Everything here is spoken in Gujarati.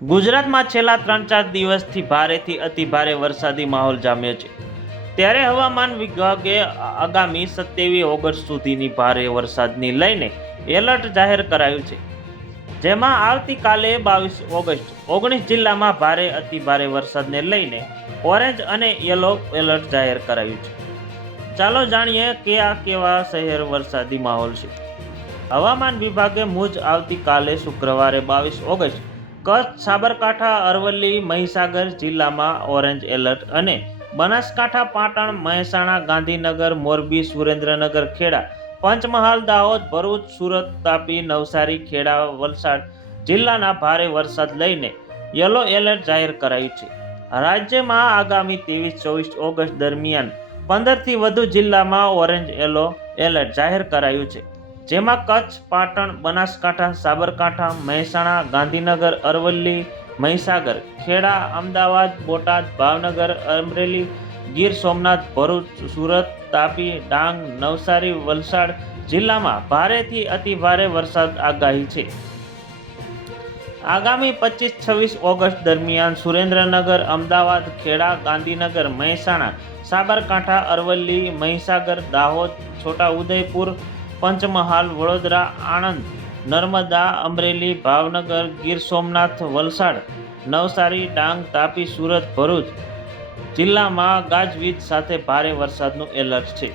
ગુજરાતમાં છેલ્લા 3-4 દિવસથી ભારેથી અતિ ભારે વરસાદી માહોલ જામ્યો છે. ત્યારે હવામાન વિભાગે આગામી 27 ઓગસ્ટ સુધીની ભારે વરસાદને લઈને એલર્ટ જાહેર કરાયું છે. જેમાં આવતીકાલે 22 ઓગસ્ટ 19 જિલ્લામાં ભારે અતિ ભારે વરસાદને લઈને ઓરેન્જ અને યલો એલર્ટ જાહેર કરાયું છે. ચાલો જાણીએ કે આ કેવા શહેર વરસાદી માહોલ છે. હવામાન વિભાગે મુજબ આવતીકાલે શુક્રવારે 22 ઓગસ્ટ કચ્છ, સાબરકાંઠા, અરવલ્લી, મહીસાગર જિલ્લામાં ઓરેન્જ એલર્ટ અને બનાસકાંઠા, પાટણ, મહેસાણા, ગાંધીનગર, મોરબી, સુરેન્દ્રનગર, ખેડા, પંચમહાલ, દાહોદ, ભરૂચ, સુરત, તાપી, નવસારી, ખેડા, વલસાડ જિલ્લાના ભારે વરસાદ લઈને યલો એલર્ટ જાહેર કરાયું છે. રાજ્યમાં આગામી 23-24 ઓગસ્ટ દરમિયાન 15થી વધુ જિલ્લામાં ઓરેન્જ યલો એલર્ટ જાહેર કરાયું છે. જેમાં કચ્છ, પાટણ, બનાસકાંઠા, સાબરકાંઠા, મહેસાણા, ગાંધીનગર, અરવલ્લી, મહીસાગર, ખેડા, અમદાવાદ, બોટાદ, ભાવનગર, અમરેલી, ગીર સોમનાથ, ભરૂચ, સુરત, તાપી, ડાંગ, નવસારી, વલસાડ જિલ્લામાં ભારેથી અતિ ભારે વરસાદ આગાહી છે. આગામી 25-26 ઓગસ્ટ દરમિયાન સુરેન્દ્રનગર, અમદાવાદ, ખેડા, ગાંધીનગર, મહેસાણા, સાબરકાંઠા, અરવલ્લી, મહીસાગર, દાહોદ, છોટાઉદેપુર, પંચમહાલ, વડોદરા, આણંદ, નર્મદા, અમરેલી, ભાવનગર, ગીર સોમનાથ, વલસાડ, નવસારી, ડાંગ, તાપી, સુરત, ભરૂચ જિલ્લામાં ગાજવીજ સાથે ભારે વરસાદનું એલર્ટ છે.